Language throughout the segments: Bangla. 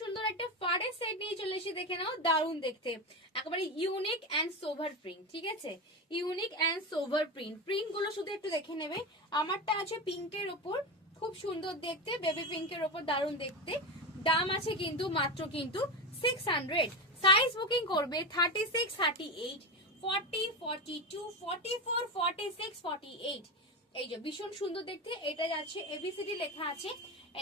সুন্দর একটা ফাড়ের সেট নিয়ে চলে এসে দেখে নাও, দারুণ দেখতে, একেবারে ইউনিক অ্যান্ড সোভার প্রিন্ট। ঠিক আছে, unique and sober print. Print গুলো শুধু একটু দেখে নেবে। আমারটা আছে পিঙ্কের ওপর, খুব সুন্দর দেখতে, বেবি পিঙ্কের ওপর দারুণ দেখতে। দাম আছে কিন্তু মাত্র কিন্তু 600। সাইজ বুকিং করবে 36, 38, 40, 42, 44, 46, 48। এই যে ভীষণ সুন্দর দেখতে, এটা যাচ্ছে এবিসিডি লেখা আছে,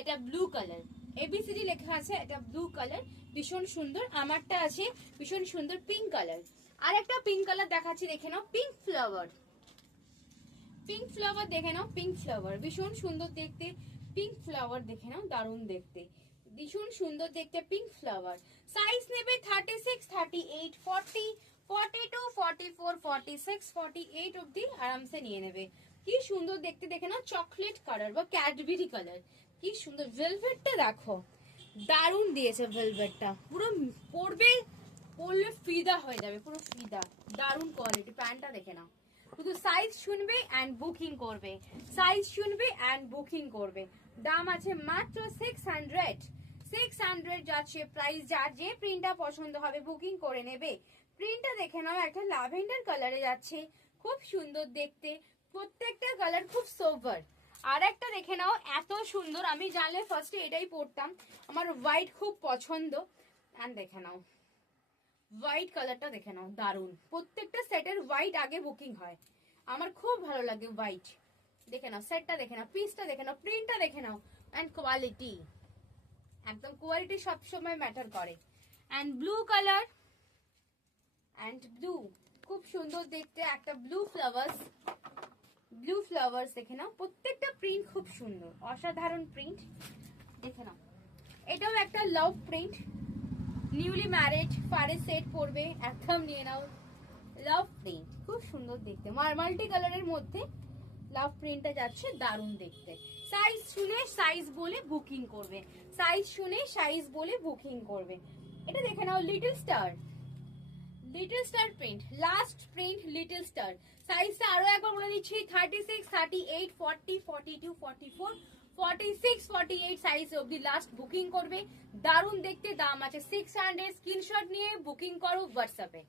এটা ব্লু কালার, এবিসিডি লেখা আছে, এটা ব্লু কালার, ভীষণ সুন্দর। আমারটা আছে ভীষণ সুন্দর পিঙ্ক কালার। আর একটা পিঙ্ক কালার দেখাচ্ছি, দেখে নাও, পিঙ্ক ফ্লাওয়ার, পিঙ্ক ফ্লাওয়ার দেখে নাও, পিঙ্ক ফ্লাওয়ার ভীষণ সুন্দর দেখতে, পিঙ্ক ফ্লাওয়ার দেখে নাও, দারুণ দেখতে, ভীষণ সুন্দর দেখতে পিঙ্ক ফ্লাওয়ার। সাইজ নেবে 36, 38, 40, 42, 44, 46, 48 অব্দি আরামসে নিয়ে নেবে। কি সুন্দর দেখতে দেখে নাও, চকলেট কালার বা ক্যাডবেরি কালার, কি সুন্দর। ভেলভেটটা দেখো, দারুণ দিয়েছে ভেলভেটটা, পুরো পরবে, পরলে ফিদা হয়ে যাবে, পুরো ফিদা, দারুণ কোয়ালিটি। প্যান্টটা দেখে নাও, শুধু সাইজ শুনবে অ্যান্ড বুকিং করবে, সাইজ শুনবে অ্যান্ড বুকিং করবে। দাম আছে মাত্র 600, 600 যাচ্ছে প্রাইস। যার যে প্রিন্টটা পছন্দ হবে বুকিং করে নেবে। প্রিন্টটা দেখে নাও, একটা ল্যাভেন্ডার কালারে যাচ্ছে, খুব সুন্দর দেখতে, প্রত্যেকটা কালার খুব সোভার। আর একটা দেখে নাও, এত সুন্দর, আমি জানলে ফার্স্টে এটাই পরতাম, আমার হোয়াইট খুব পছন্দ। অ্যান্ড দেখে নাও, হোয়াইট কালারটা দেখে নাও, দারুন। প্রত্যেকটা সেটের হোয়াইট আগে বুকিং হয়, আমার খুব ভালো লাগে হোয়াইট। দেখে নাও সেটটা, দেখে নাও পিসটা, দেখে নাও প্রিন্টটা, দেখে নাও অ্যান্ড কোয়ালিটি, একদম কোয়ালিটি সবসময় ম্যাটার করে। And blue colour, and blue, খুব সুন্দর দেখতে, একটা ব্লু ফ্লাওয়ার্স, ব্লু ফ্লাওয়ার্স দেখে নাও, প্রত্যেকটা প্রিন্ট খুব সুন্দর, অসাধারণ প্রিন্ট। দেখে নাও, এটাও একটা লাভ প্রিন্ট, নিউলি ম্যারিড ফারে সেট পরবে, একদম নিয়ে নাও, লাভ প্রিন্ট, খুব সুন্দর দেখতে, মাল্টি কালারের মধ্যে লাভ প্রিন্টটা যাচ্ছে, দারুণ দেখতে। সাইজ শুনে সাইজ বলে বুকিং করবে, সাইজ শুনে সাইজ বলে বুকিং করবে। এটা দেখে নাও, little star, little star print, last print little star. সাইজটা আরো একবার বলে দিচ্ছি, 36, 38, 40, 42, 44, 46, 48 সাইজ অবধি লাস্ট বুকিং করবে, দারুণ দেখতে। দাম আছে 600। স্ক্রিনশট নিয়ে বুকিং করো হোয়াটসঅ্যাপে।